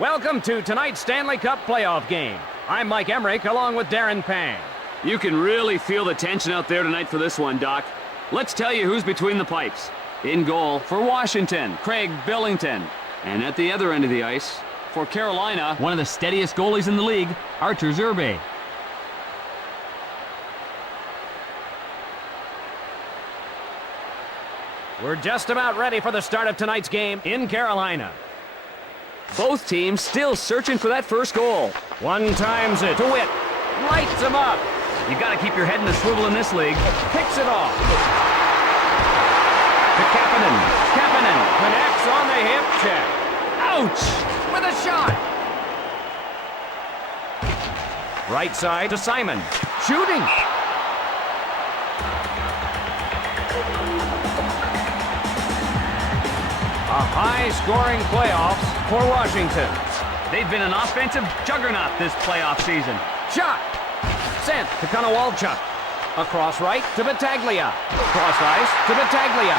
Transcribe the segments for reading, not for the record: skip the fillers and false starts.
Welcome to tonight's Stanley Cup playoff game. I'm Mike Emmerich along with Darren Pang. You can really feel the tension out there tonight for this one, Doc. Let's tell you who's between the pipes. In goal for Washington, Craig Billington. And at the other end of the ice, for Carolina, one of the steadiest goalies in the league, Artur Zerbe. We're just about ready for the start of tonight's game in Carolina. Both teams still searching for that first goal. One times it to Witt. Lights him up. You got to keep your head in the swivel in this league. Picks it off. To Kapanen. Kapanen connects on the hip check. Ouch! With a shot. Right side to Simon. Shooting. A high-scoring playoffs for Washington. They've been an offensive juggernaut this playoff season. Shot. Sent to Konowalchuk. Across right to Battaglia. Cross ice to Battaglia.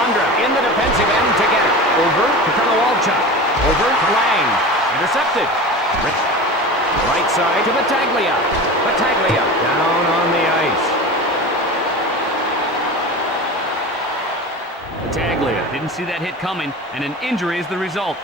Ondra in the defensive end to get it. Over to Konowalchuk. Over to Lang. Intercepted. Rich. Right side to Battaglia. Battaglia down on the ice. Battaglia didn't see that hit coming, and an injury is the result.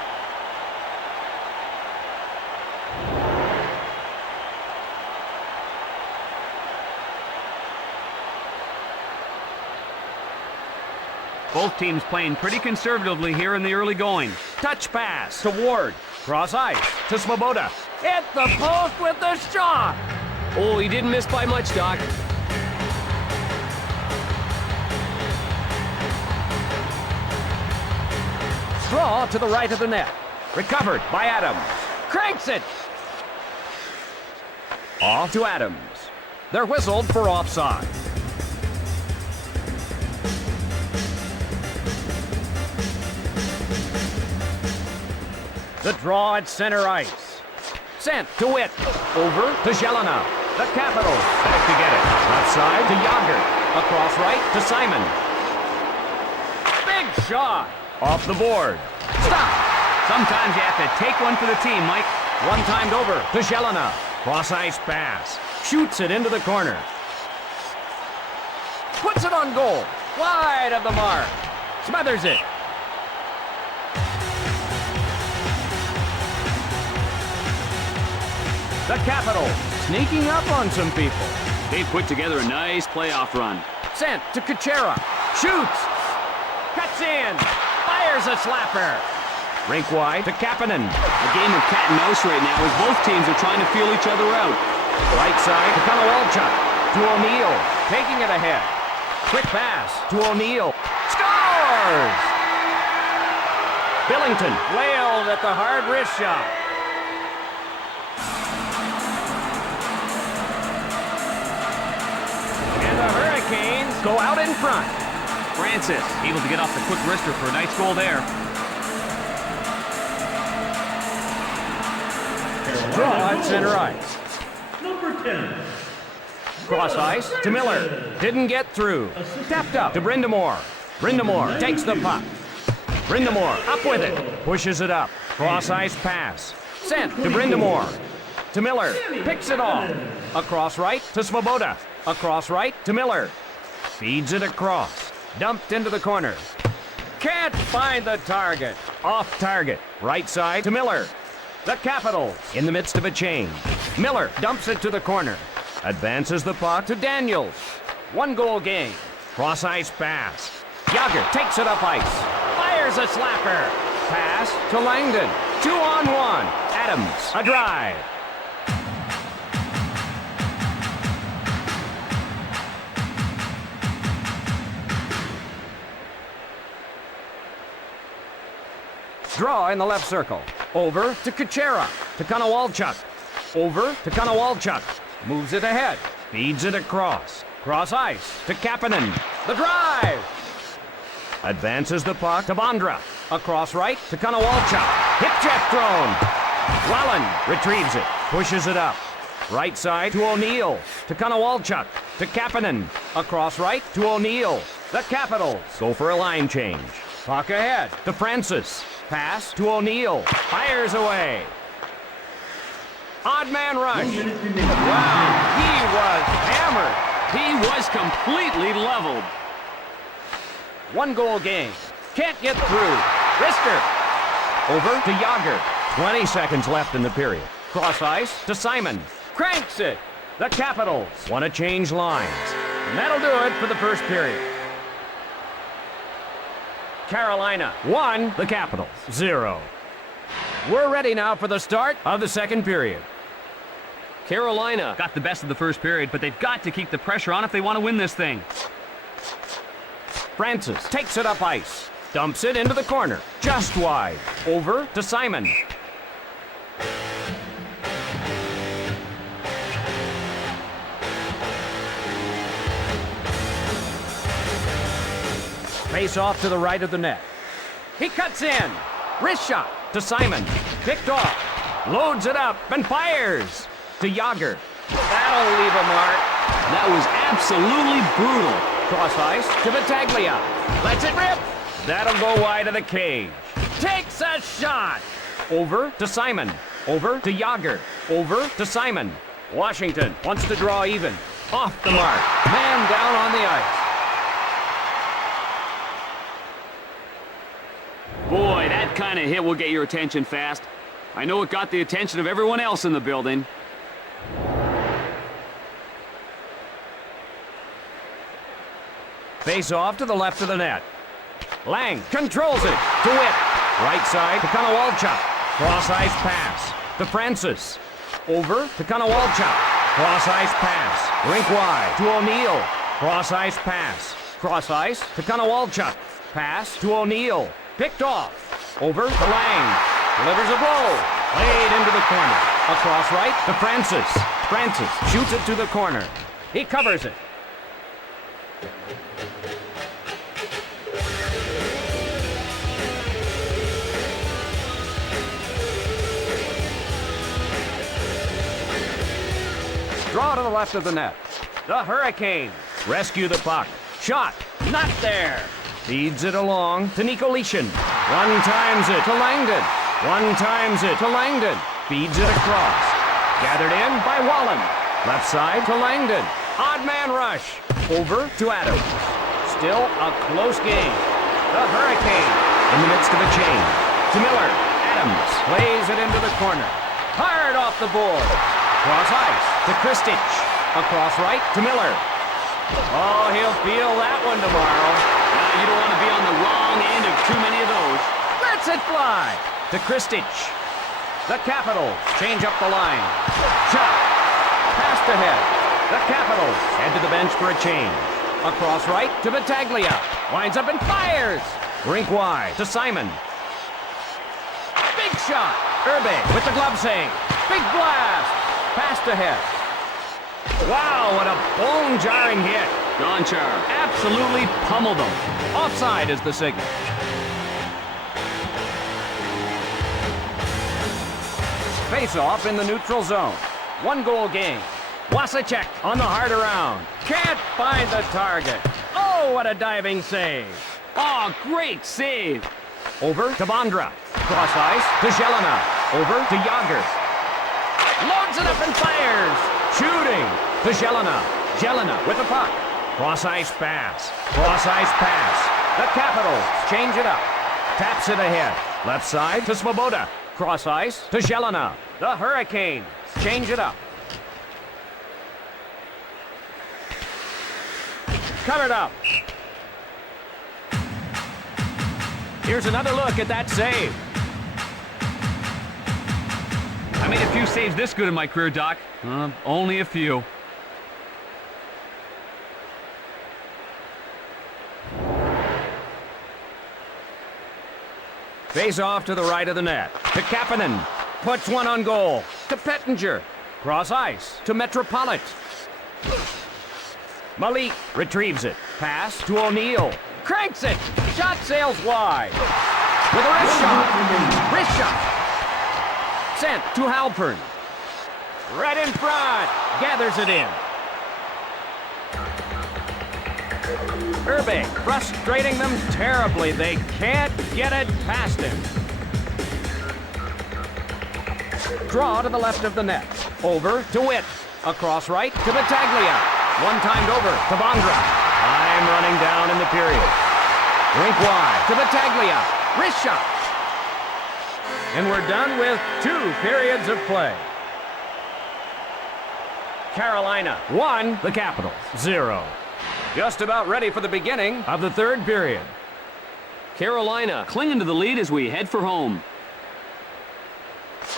Both teams playing pretty conservatively here in the early going. Touch pass to Ward. Cross ice to Svoboda. Hit the post with the shot. Oh, he didn't miss by much, Doc. Draw to the right of the net. Recovered by Adams. Cranks it. Off to Adams. They're whistled for offside. The draw at center ice. Sent to Witt. Over to Zelina. The Capitals back to get it. Left side to Yager. Across right to Simon. Big shot. Off the board. Stop. Sometimes you have to take one for the team, Mike. One-timed over to Zelina. Cross-ice pass. Shoots it into the corner. Puts it on goal. Wide of the mark. Smothers it. The Capitals sneaking up on some people. They've put together a nice playoff run. Sent to Kuchera. Shoots. Cuts in. Fires a slapper. Rink wide to Kapanen. A game of cat and mouse right now as both teams are trying to feel each other out. Right side to Konowalchuk. To O'Neill. Taking it ahead. Quick pass to O'Neill. Scores! Billington flailed at the hard wrist shot. And the Hurricanes go out in front. Francis able to get off the quick wrister for a nice goal there. Draw at center ice. Number 10. Cross ice to Miller. Didn't get through. Tapped up to Brindamore. Brindamore takes the puck. Brindamore up with it. Pushes it up. Cross ice pass. Sent to Brindamore. To Miller. Picks it off. Across right to Svoboda. Across right to Miller. Feeds it across. Dumped into the corner. Can't find the target. Off target. Right side to Miller. The Capitals in the midst of a change. Miller dumps it to the corner. Advances the puck to Daniels. 1-goal game. Cross ice pass. Yager takes it up ice. Fires a slapper. Pass to Langdon. 2-on-1. Adams. A drive. Draw in the left circle. Over to Kuchera. To Konowalchuk. Over to Konowalchuk. Moves it ahead. Feeds it across. Cross ice to Kapanen. The drive. Advances the puck to Ondra. Across right to Konowalchuk. Hip check thrown. Wallen retrieves it. Pushes it up. Right side to O'Neill. To Konowalchuk. To Kapanen. Across right to O'Neill. The Capitals go for a line change. Puck ahead to Francis. Pass to O'Neill. Fires away. Odd man rush. Wow, he was hammered. He was completely leveled. 1-goal game. Can't get through. Rister. Over to Yager. 20 seconds left in the period. Cross ice to Simon. Cranks it. The Capitals want to change lines. And that'll do it for the first period. Carolina 1, the Capitals 0. We're ready now for the start of the second period. Carolina got the best of the first period, but they've got to keep the pressure on if they want to win this thing. Francis takes it up ice. Dumps it into the corner. Just wide. Over to Simon. Face off to the right of the net. He cuts in. Wrist shot to Simon. Picked off. Loads it up and fires to Yager. That'll leave a mark. That was absolutely brutal. Cross ice to Battaglia. Lets it rip. That'll go wide of the cage. Takes a shot. Over to Simon. Over to Yager. Over to Simon. Washington wants to draw even. Off the mark. Man down on the ice. Boy, that kind of hit will get your attention fast. I know it got the attention of everyone else in the building. Face off to the left of the net. Lang controls it to Witt. Right side to Konowalchuk. Cross ice pass to Francis. Over to Konowalchuk. Cross ice pass. Rink wide to O'Neill. Cross ice pass. Cross ice to Konowalchuk. Pass to O'Neill. Picked off. Over to Lang. Delivers a blow. Played into the corner. Across right to Francis. Francis shoots it to the corner. He covers it. Draw to the left of the net. The Hurricanes rescue the puck. Shot. Not there. Feeds it along to Nicolishin. One times it to Langdon. One times it to Langdon. Feeds it across. Gathered in by Wallen. Left side to Langdon. Odd man rush. Over to Adams. Still a close game. The Hurricane in the midst of a change. To Miller. Adams plays it into the corner. Hard off the board. Cross ice to Kristich. Across right to Miller. Oh, he'll feel that one tomorrow. You don't want to be on the wrong end of too many of those. Lets it fly to Kristich. The Capitals change up the line. Shot. Passed ahead. The Capitals head to the bench for a change. Across right to Battaglia. Winds up and fires. Rink wide to Simon. Big shot. Irbe with the glove save. Big blast. Passed ahead. Wow, what a bone-jarring hit. Gonchar absolutely pummeled them. Offside is the signal. Face-off in the neutral zone. 1-goal game. Wasacek on the hard around. Can't find the target. Oh, what a diving save. Oh, great save. Over to Bondra. Cross ice to Jelena. Over to Yager. Loads it up and fires. Shooting to Jelena. Jelena with the puck. Cross ice pass. Cross ice pass. The Capitals change it up. Taps it ahead. Left side to Svoboda. Cross ice to Jelena. The Hurricanes change it up. Covered up. Here's another look at that save. I made a few saves this good in my career, Doc. Only a few. Face off to the right of the net. To Kapanen. Puts one on goal. To Pettinger. Cross ice to Metropolit. Malik retrieves it. Pass to O'Neill. Cranks it. Shot sails wide. With a wrist shot. Wrist shot. Sent to Halpern. Right in front. Gathers it in. Irbe frustrating them terribly. They can't get it past him. Draw to the left of the net. Over to Witt. Across right to Battaglia. One-timed over to Bondra. Time running down in the period. Rink wide to Battaglia. Wrist shot. And we're done with 2 periods of play. Carolina 1, the Capitals 0. Just about ready for the beginning of the 3rd period. Carolina clinging to the lead as we head for home.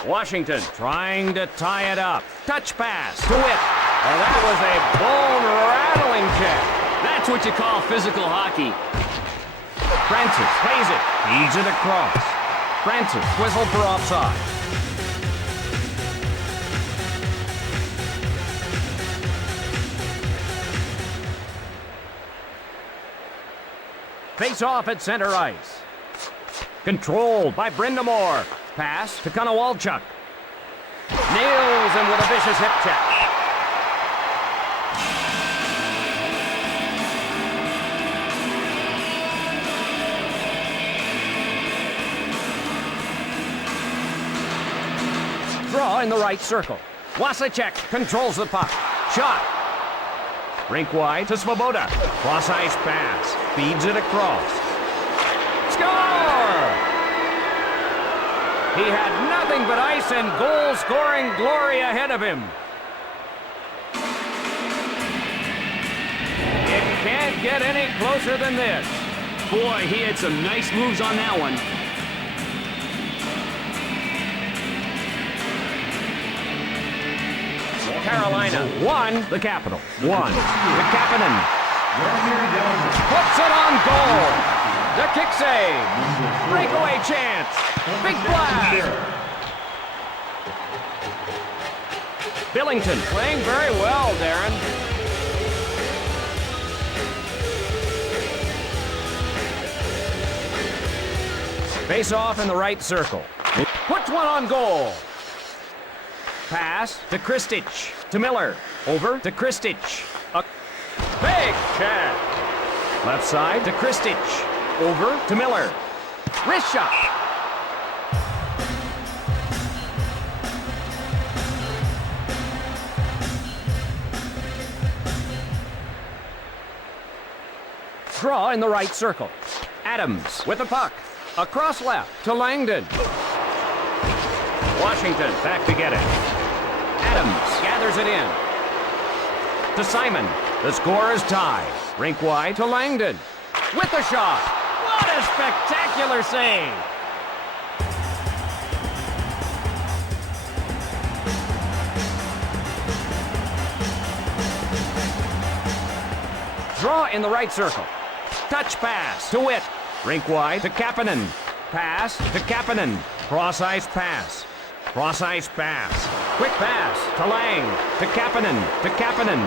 Washington trying to tie it up. Touch pass to Witt. Oh, that was a bone-rattling check. That's what you call physical hockey. Francis plays it. Feeds it across. Francis whistled for offside. Face off at center ice. Controlled by Brindamore. Pass to Konowalchuk. Nails him with a vicious hip check. Draw in the right circle. Wasacek controls the puck. Shot. Rink wide to Svoboda. Cross ice pass. Feeds it across. Score! He had nothing but ice and goal-scoring glory ahead of him. It can't get any closer than this. Boy, he had some nice moves on that one. Carolina 1, the Capitals 1. The Kapanen puts it on goal. The kick save. Breakaway chance. Big blast. Billington playing very well, Darren. Face off in the right circle. Puts one on goal. Pass to Kristic. To Miller. Over to Kristic. A big check. Left side to Kristic. Over to Miller. Wrist shot. Draw in the right circle. Adams with the puck. Across left to Langdon. Washington back to get it. Adams gathers it in. To Simon. The score is tied. Rink wide to Langdon. With the shot. What a spectacular save. Draw in the right circle. Touch pass to Witt. Rink wide to Kapanen. Pass to Kapanen. Cross ice pass. Cross ice pass. Quick pass to Lang. To Kapanen. To Kapanen.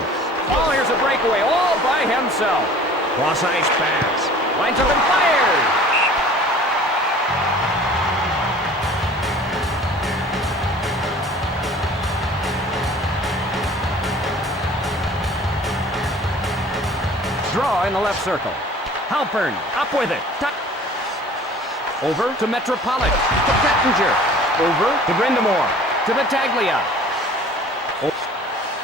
Oh, here's a breakaway all by himself. Cross ice pass. Lines up and fires. Draw in the left circle. Halpern up with it. Over to Metropolitan. To Pettinger. Over to Brindamore. To Battaglia.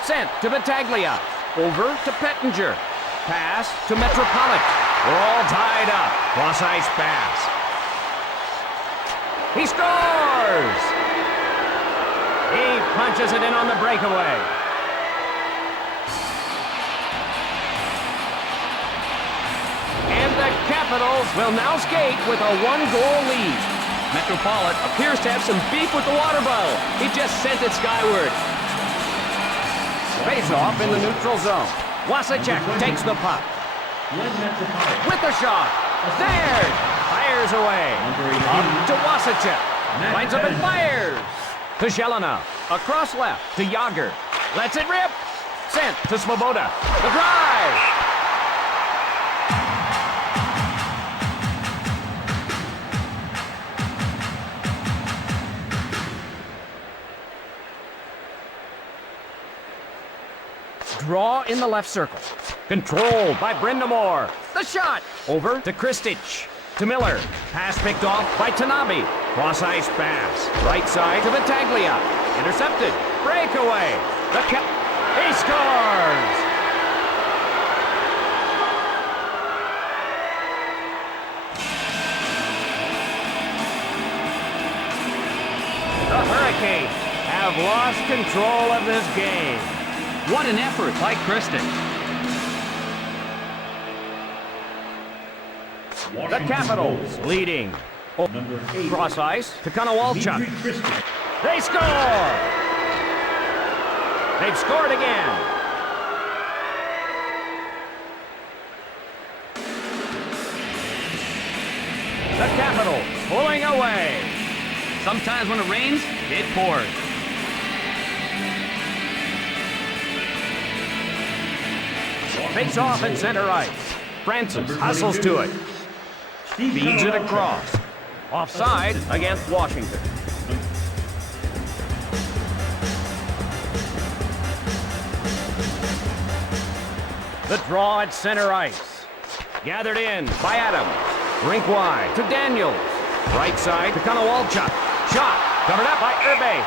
Sent to Battaglia. Over to Pettinger. Pass to Metropolitan. We're all tied up. Cross ice pass. He scores! He punches it in on the breakaway. And the Capitals will now skate with a 1-goal lead. Metropolitan appears to have some beef with the water bottle. He just sent it skyward. Face-off in the neutral zone. Wasacek takes the puck. With the shot. There! Fires away. Up to Wasacek. Lines up and fires. To Zelina. Across left to Yager. Lets it rip. Sent to Svoboda. The drive. Draw in the left circle. Controlled by Brindamore. The shot. Over to Kristic. to Miller. Pass picked off by Tanabe. Cross-ice pass. Right side to Battaglia. Intercepted. Breakaway. He scores! The Hurricanes have lost control of this game. What an effort by Christic. The Capitals leading. Cross ice to Konowalchuk. They score! They've scored again. The Capitals pulling away. Sometimes when it rains, it pours. Face off at center ice. Francis hustles to it. Feeds it across. Offside against Washington. The draw at center ice. Gathered in by Adams. Rink wide to Daniels. Right side to Konowalchuk. Shot covered up by Irbe.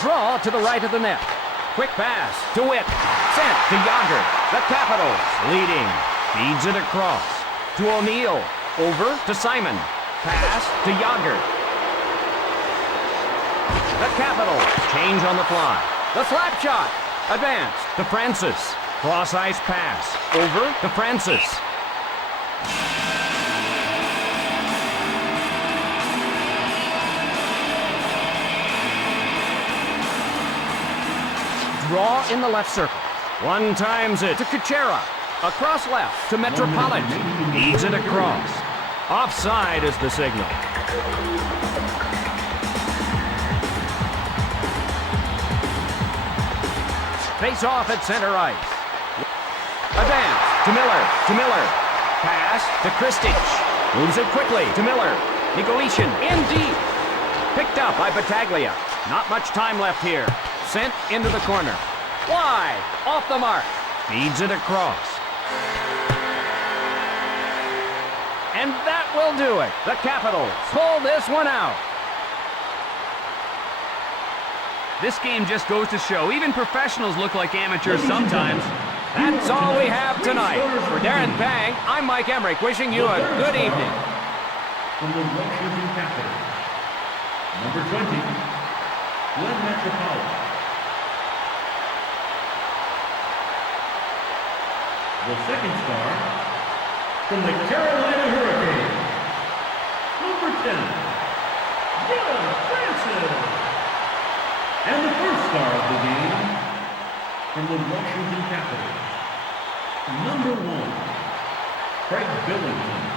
Draw to the right of the net. Quick pass to Witt. Sent to Yager. The Capitals leading. Feeds it across to O'Neill. Over to Simon. Pass to Yager. The Capitals change on the fly. The slap shot. Advanced to Francis. Cross ice pass. Over to Francis. Draw in the left circle. One times it to Kuchera. Across left to Metropolitan. Feeds it across. Offside is the signal. Face off at center ice. Advance to Miller. To Miller. Pass to Kristich. Moves it quickly to Miller. Nicolishin in deep. Picked up by Battaglia. Not much time left here. Sent into the corner. Wide. Off the mark. Feeds it across. And that will do it. The Capitals pull this one out. This game just goes to show even professionals look like amateurs sometimes. That's all we have tonight. For Darren Pang, I'm Mike Emmerich wishing you a good evening. From the Washington Capitals, number 20, Glenn Metropolitan. The second star, from the Carolina Hurricanes, number 10, Dylan Francis. And the first star of the game, from the Washington Capitals, number 1, Craig Billington.